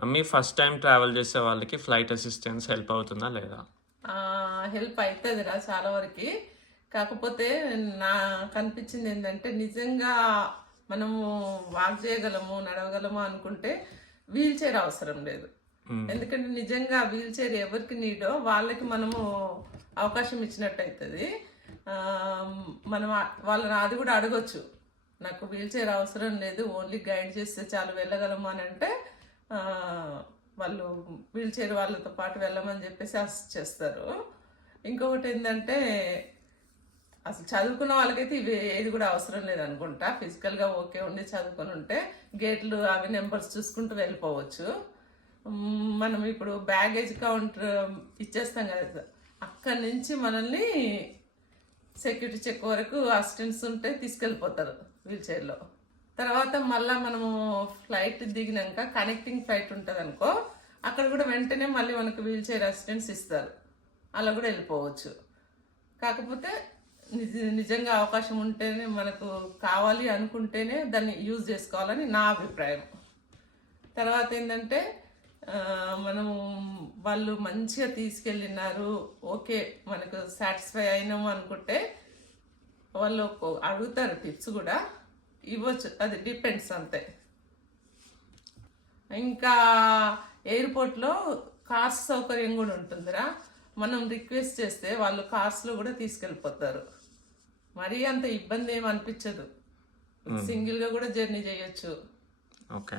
Mummy first time travel చేసే వాళ్ళకి flight assistance help అవుతుందా లేదా? హెల్ప్ అవుతుందిరా చాలా వరకు. కాకపోతే నాకు అనిపించింది ఏంటంటే నిజంగా మనము వాక్ చేయగలము నడవగలము అనుకుంటే వీల్ చైర్ అవసరం లేదు. ఎందుకంటే నిజంగా వీల్ చైర్ ఎవరికి నీడో వాళ్ళకి మనము అవకాశం ఇచ్చినట్టు అవుతుంది. మనం వాళ్ళని అది కూడా అడగొచ్చు, నాకు వీల్ చైర్ అవసరం లేదు, ఓన్లీ గైడ్ చేస్తే చాలు వెళ్ళగలము అని అంటే వాళ్ళు వీల్ చైర్ వాళ్ళతో పాటు వెళ్ళమని చెప్పేసి అసిస్ట్ చేస్తారు. ఇంకొకటి ఏంటంటే అసలు చదువుకున్న వాళ్ళకైతే ఇవి ఏది కూడా అవసరం లేదనుకుంటా. ఫిజికల్గా ఓకే ఉండి చదువుకొని ఉంటే గేట్లు అవి నెంబర్స్ చూసుకుంటూ వెళ్ళిపోవచ్చు. మనం ఇప్పుడు బ్యాగేజ్ కౌంటర్ ఇచ్చేస్తాం కదా, అక్కడి నుంచి మనల్ని సెక్యూరిటీ చెక్ వరకు అసిస్టెంట్స్ ఉంటే తీసుకెళ్ళిపోతారు వీల్ చైర్లో. తర్వాత మళ్ళీ మనము ఫ్లైట్ దిగినాక కనెక్టింగ్ ఫ్లైట్ ఉంటుంది అనుకో, అక్కడ కూడా వెంటనే మళ్ళీ మనకు వీల్ చైర్ అసిస్టెంట్స్ ఇస్తారు, అలా కూడా వెళ్ళిపోవచ్చు. కాకపోతే నిజంగా అవకాశం ఉంటేనే, మనకు కావాలి అనుకుంటేనే దాన్ని యూజ్ చేసుకోవాలని నా అభిప్రాయం. తర్వాత ఏంటంటే మనము వాళ్ళు మంచిగా తీసుకెళ్ళినారు, ఓకే మనకు సాటిస్ఫై అయినాము అనుకుంటే వాళ్ళు అడుగుతారు టిప్స్ కూడా, ఇవ్వచ్చు, అది డిపెండ్స్ అంతే. ఇంకా ఎయిర్పోర్ట్లో కార్స్ సౌకర్యం కూడా ఉంటుందిరా, మనం రిక్వెస్ట్ చేస్తే వాళ్ళు కార్స్లో కూడా తీసుకెళ్ళిపోతారు. మరీ అంత ఇబ్బంది ఏమి అనిపించదు, సింగిల్గా కూడా జర్నీ చేయొచ్చు. ఓకే.